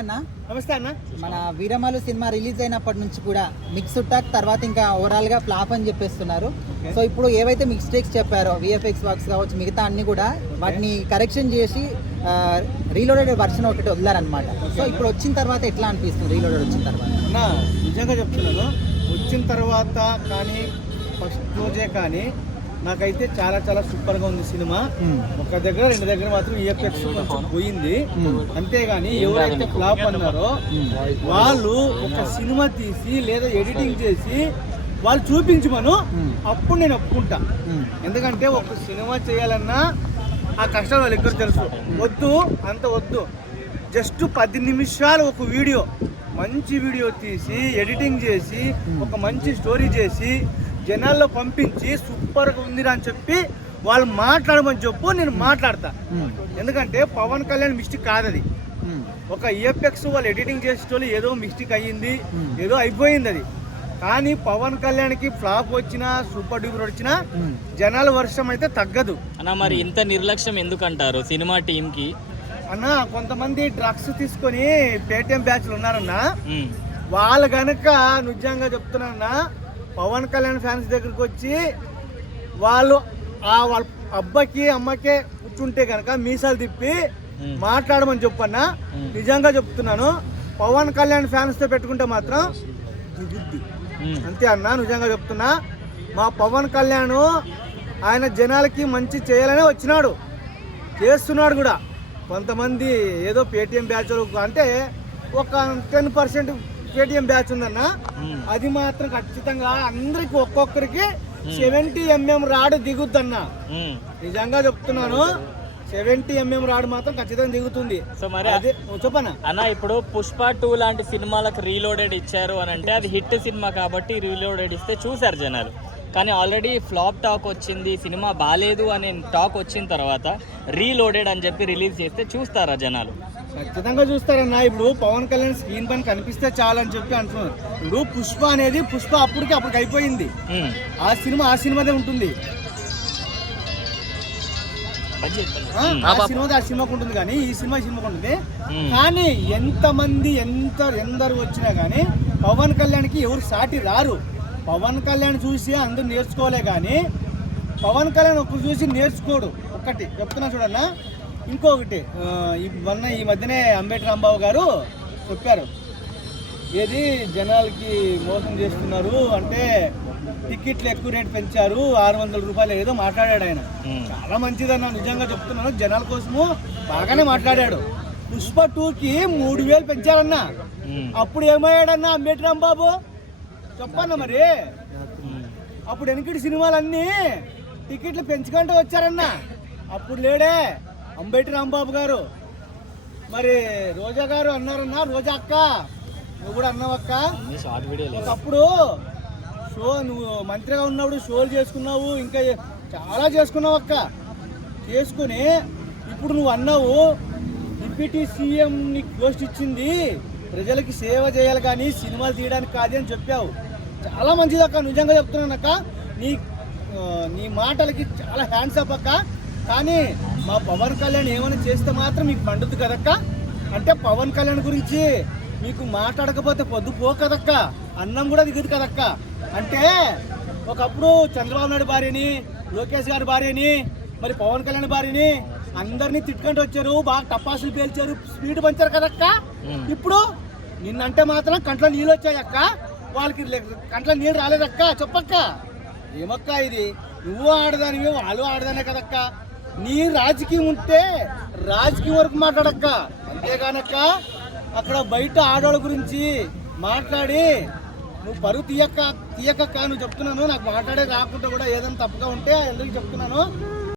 అన్న నమస్తే అన్న. మన వీరమలు సినిమా రిలీజ్ అయినప్పటి నుంచి కూడా మిక్స్డ్ టాక్ తర్వాత ఇంకా ఓవరాల్ గా ఫ్లాప్ అని చెప్పేస్తున్నారు. సో ఇప్పుడు ఏవైతే మిస్టేక్స్ చెప్పారో విఎఫ్ఎక్స్ వర్క్స్ కావచ్చు మిగతా అన్ని కూడా వాటిని కరెక్షన్ చేసి రీలోడెడ్ వర్షన్ ఒకటి వదిలారనమాట. సో ఇప్పుడు వచ్చిన తర్వాత ఎట్లా అనిపిస్తుంది రీలోడెడ్ వచ్చిన తర్వాత? అన్న నిజంగా చెప్తున్నాను, వచ్చిన తర్వాత కానీ ఫస్ట్ రోజే కానీ నాకైతే చాలా చాలా సూపర్గా ఉంది సినిమా. ఒక దగ్గర రెండు దగ్గర మాత్రం ఈఎఫ్ఎక్స్ కొంచెం పోయింది, అంతేగాని ఎవరైతే ఫ్లాప్ అన్నారో వాళ్ళు ఒక సినిమా తీసి లేదా ఎడిటింగ్ చేసి వాళ్ళు చూపించమను, అప్పుడు నేను ఒప్పుకుంటా. ఎందుకంటే ఒక సినిమా చేయాలన్నా ఆ కష్టాలు వాళ్ళు ఎక్కువ తెలుసు. వద్దు అంత వద్దు, జస్ట్ 10 నిమిషాలు ఒక వీడియో, మంచి వీడియో తీసి ఎడిటింగ్ చేసి ఒక మంచి స్టోరీ చేసి జనాల్లో పంపించి సూపర్గా ఉందిరా అని చెప్పి వాళ్ళు మాట్లాడమని చెప్పు, నేను మాట్లాడతా. ఎందుకంటే పవన్ కళ్యాణ్ మిస్టేక్ కాదు అది. ఒక ఈఎఫ్ఎక్స్ వాళ్ళు ఎడిటింగ్ చేసేటోళ్ళు ఏదో మిస్టేక్ అయ్యింది, ఏదో అయిపోయింది అది. కానీ పవన్ కళ్యాణ్కి ఫ్లాప్ వచ్చినా సూపర్ డూపర్ వచ్చినా జనాల వర్షం అయితే తగ్గదు అన్న. మరి ఇంత నిర్లక్ష్యం ఎందుకంటారు సినిమా టీంకి? అన్న కొంతమంది డ్రగ్స్ తీసుకొని పేటిఎం బ్యాచ్లు ఉన్నారన్నా, వాళ్ళు గనక నిజంగా చెప్తున్నారన్నా పవన్ కళ్యాణ్ ఫ్యాన్స్ దగ్గరికి వచ్చి వాళ్ళు వాళ్ళ అబ్బాకి అమ్మకే కూర్చుంటే కనుక మీసాలు తిప్పి మాట్లాడమని చెప్పన్నా. నిజంగా చెప్తున్నాను, పవన్ కళ్యాణ్ ఫ్యాన్స్తో పెట్టుకుంటే మాత్రం దిగుద్ది అంతే అన్న. నిజంగా చెప్తున్నా, మా పవన్ కళ్యాణ్ ఆయన జనాలకి మంచి చేయాలనే వచ్చినాడు, చేస్తున్నాడు కూడా. కొంతమంది ఏదో పేటిఎం బ్యాచ్ అంటే ఒక 10% పేటిఎం బ్యాచ్ ఉందన్న, అది మాత్రం ఖచ్చితంగా అందరికి ఒక్కొక్కరికి 70 mm రాడ్ దిగుద్దన్న. నిజంగా చెప్తున్నాను, 70 mm రాడ్ మాత్రం ఖచ్చితంగా దిగుతుంది. సో మరి అదే చెప్పనా అన్న, ఇప్పుడు పుష్ప 2 లాంటి సినిమాలకు రీలోడెడ్ ఇచ్చారు అని అంటే అది హిట్ సినిమా కాబట్టి రీలోడెడ్ ఇస్తే చూసారు జనాలు. కానీ ఆల్రెడీ ఫ్లాప్ టాక్ వచ్చింది, సినిమా బాగాలేదు అనే టాక్ వచ్చిన తర్వాత రీలోడెడ్ అని చెప్పి రిలీజ్ చేస్తే చూస్తారా జనాలు? ఖచ్చితంగా చూస్తారన్న. ఇప్పుడు పవన్ కళ్యాణ్ స్క్రీన్ పైన కనిపిస్తే చాలు అని చెప్పి అంటున్నారు. ఇప్పుడు పుష్ప అనేది పుష్ప అప్పటికి అయిపోయింది, ఆ సినిమాదే ఉంటుంది, ఆ సినిమాకు ఉంటుంది. కానీ ఈ సినిమాకు ఉంటుంది. కానీ ఎంతమంది ఎందరు వచ్చినా కానీ పవన్ కళ్యాణ్కి ఎవరు సాటి రారు. పవన్ కళ్యాణ్ చూసి అందరూ నేర్చుకోలే, కానీ పవన్ కళ్యాణ్ ఒకరు చూసి నేర్చుకోడు. ఒకటి చెప్తున్నా చూడన్నా. ఇంకొకటి ఈ మధ్యనే అంబేటి రాంబాబు గారు చెప్పారు, ఏది జనాలకి మోసం చేస్తున్నారు అంటే టికెట్లు ఎక్కువ రేటు పెంచారు, 600 రూపాయలు ఏదో మాట్లాడాడు ఆయన. చాలా మంచిదన్న, నిజంగా చెప్తున్నాను, జనాల కోసము బాగానే మాట్లాడాడు. పుష్ప 2కి 3000 పెంచారన్న. అప్పుడు ఏమయ్యాడన్నా అంబేటి రాంబాబు చెప్పన్న? మరి అప్పుడు వెనకటి సినిమాలన్నీ టికెట్లు పెంచుకుంటూ వచ్చారన్న, అప్పుడు లేడే అంబేటి రాంబాబు గారు. మరి రోజా గారు అన్నారన్నా, రోజా అక్క నువ్వు కూడా అన్నావక్క, ఒకప్పుడు నువ్వు మంత్రిగా ఉన్నప్పుడు షోలు చేసుకున్నావు, ఇంకా చాలా చేసుకున్నావు అక్క. చేసుకుని ఇప్పుడు నువ్వు అన్నావు డిప్యూటీ సీఎం నీకు పోస్ట్ ఇచ్చింది ప్రజలకి సేవ చేయాలి కానీ సినిమాలు తీయడానికి కాదు అని చెప్పావు. చాలా మంచిది అక్క, నిజంగా చెప్తున్నాను అక్క. నీ మాటలకి చాలా హ్యాండ్స్ అప్ అక్క. కానీ మా పవన్ కళ్యాణ్ ఏమైనా చేస్తే మాత్రం మీకు పండుద్ది కదక్క. అంటే పవన్ కళ్యాణ్ గురించి మీకు మాట్లాడకపోతే పొద్దు పో కదక్క, అన్నం కూడా దిగుదు కదక్క. అంటే ఒకప్పుడు చంద్రబాబు నాయుడు భార్యని, లోకేష్ గారి భార్యని, మరి పవన్ కళ్యాణ్ భార్యని అందరినీ తిట్టుకుంటూ వచ్చారు, బాగా టపాసులు పేల్చారు, స్పీడ్ పంచారు కదక్క. ఇప్పుడు నిన్నంటే మాత్రం కంట్లో నీళ్ళు వచ్చాయక్క, వాళ్ళకి కంట్లో నీళ్ళు రాలేదక్క. చెప్పక్క ఏమక్క ఇది? నువ్వు ఆడదానివి, వాళ్ళు ఆడదానే కదక్క. నీ రాజకీయం ఉంటే రాజకీయం వరకు మాట్లాడక్క, అంతేగానక్క అక్కడ బయట ఆడవాళ్ళ గురించి మాట్లాడి నువ్వు పరువు తీయక్క. నువ్వు చెప్తున్నాను, నాకు మాట్లాడే రాకుండా కూడా ఏదైనా తప్పుగా ఉంటే ఎందుకు చెప్తున్నాను,